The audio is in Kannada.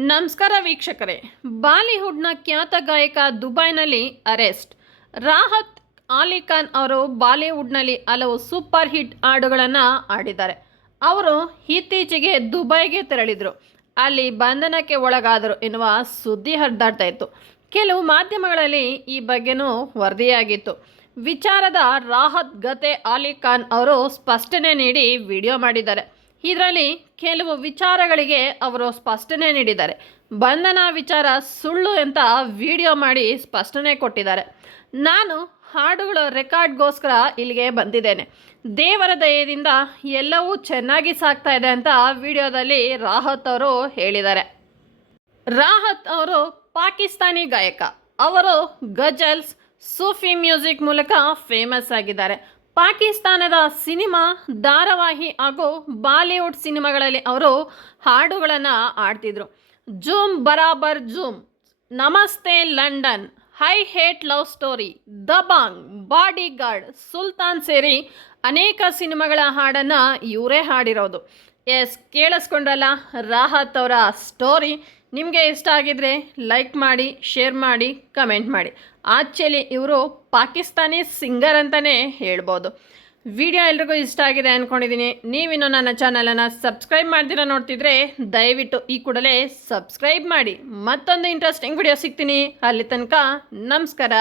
ನಮಸ್ಕಾರ ವೀಕ್ಷಕರೇ. ಬಾಲಿವುಡ್ನ ಖ್ಯಾತ ಗಾಯಕ ದುಬೈನಲ್ಲಿ ಅರೆಸ್ಟ್. ರಾಹತ್ ಆಲಿ ಖಾನ್ ಅವರು ಬಾಲಿವುಡ್ನಲ್ಲಿ ಹಲವು ಸೂಪರ್ ಹಿಟ್ ಹಾಡುಗಳನ್ನು ಹಾಡಿದ್ದಾರೆ. ಅವರು ಇತ್ತೀಚೆಗೆ ದುಬೈಗೆ ತೆರಳಿದರು. ಅಲ್ಲಿ ಬಂಧನಕ್ಕೆ ಒಳಗಾದರು ಎನ್ನುವ ಸುದ್ದಿ ಹರಿದಾಡ್ತಾ ಇತ್ತು. ಕೆಲವು ಮಾಧ್ಯಮಗಳಲ್ಲಿ ಈ ಬಗ್ಗೆನೂ ವರದಿಯಾಗಿತ್ತು. ವಿಚಾರದ ರಾಹತ್ ಗತೆ ಆಲಿ ಖಾನ್ ಅವರು ಸ್ಪಷ್ಟನೆ ನೀಡಿ ವಿಡಿಯೋ ಮಾಡಿದ್ದಾರೆ. ಇದರಲ್ಲಿ ಕೆಲವು ವಿಚಾರಗಳಿಗೆ ಅವರು ಸ್ಪಷ್ಟನೆ ನೀಡಿದ್ದಾರೆ. ಬಂಧನ ವಿಚಾರ ಸುಳ್ಳು ಅಂತ ವಿಡಿಯೋ ಮಾಡಿ ಸ್ಪಷ್ಟನೆ ಕೊಟ್ಟಿದ್ದಾರೆ. ನಾನು ಹಾಡುಗಳ ರೆಕಾರ್ಡ್ಗೋಸ್ಕರ ಇಲ್ಲಿಗೆ ಬಂದಿದ್ದೇನೆ. ದೇವರ ದಯದಿಂದ ಎಲ್ಲವೂ ಚೆನ್ನಾಗಿ ಸಾಗ್ತಾ ಇದೆ ಅಂತ ವಿಡಿಯೋದಲ್ಲಿ ರಾಹತ್ ಅವರು ಹೇಳಿದ್ದಾರೆ. ರಾಹತ್ ಅವರು ಪಾಕಿಸ್ತಾನಿ ಗಾಯಕ. ಅವರು ಗಜಲ್ಸ್, ಸೂಫಿ ಮ್ಯೂಸಿಕ್ ಮೂಲಕ ಫೇಮಸ್ ಆಗಿದ್ದಾರೆ. ಪಾಕಿಸ್ತಾನದ ಸಿನಿಮಾ ಧಾರಾವಾಹಿ ಹಾಗೂ ಬಾಲಿವುಡ್ ಸಿನಿಮಾಗಳಲ್ಲಿ ಅವರು ಹಾಡುಗಳನ್ನು ಆಡ್ತಿದ್ರು. Jhoom Barabar Jhoom, Namaste London, I hate love story Dabangg bodyguard, Sultan ಸೇರಿ ಅನೇಕ ಸಿನಿಮಾಗಳ ಹಾಡನ್ನು ಇವರೇ ಹಾಡಿರೋದು. ಎಸ್ ಕೇಳಿಸ್ಕೊಂಡ್ರಲ್ಲ ರಾಹತ್ ಅವರ ಸ್ಟೋರಿ ನಿಮಗೆ ಇಷ್ಟ ಆಗಿದ್ರೆ ಲೈಕ್ ಮಾಡಿ ಶೇರ್ ಮಾಡಿ ಕಮೆಂಟ್ ಮಾಡಿ. ಆಚೆಲಿ ಇವರು ಪಾಕಿಸ್ತಾನಿ ಸಿಂಗರ್ ಅಂತಲೇ ಹೇಳ್ಬೋದು. ವಿಡಿಯೋ ಎಲ್ರಿಗೂ ಇಷ್ಟ ಆಗಿದೆ ಅಂದ್ಕೊಂಡಿದ್ದೀನಿ ನೀವಿನ್ನು ನನ್ನ ಚಾನಲನ್ನು ಸಬ್ಸ್ಕ್ರೈಬ್ ಮಾಡ್ತೀರಾ ನೋಡ್ತಿದ್ರೆ ದಯವಿಟ್ಟು ಈ ಕೂಡಲೇ ಸಬ್ಸ್ಕ್ರೈಬ್ ಮಾಡಿ. ಮತ್ತೊಂದು ಇಂಟ್ರೆಸ್ಟಿಂಗ್ ವಿಡಿಯೋ ಸಿಗ್ತೀನಿ. ಅಲ್ಲಿ ತನಕ ನಮಸ್ಕಾರ.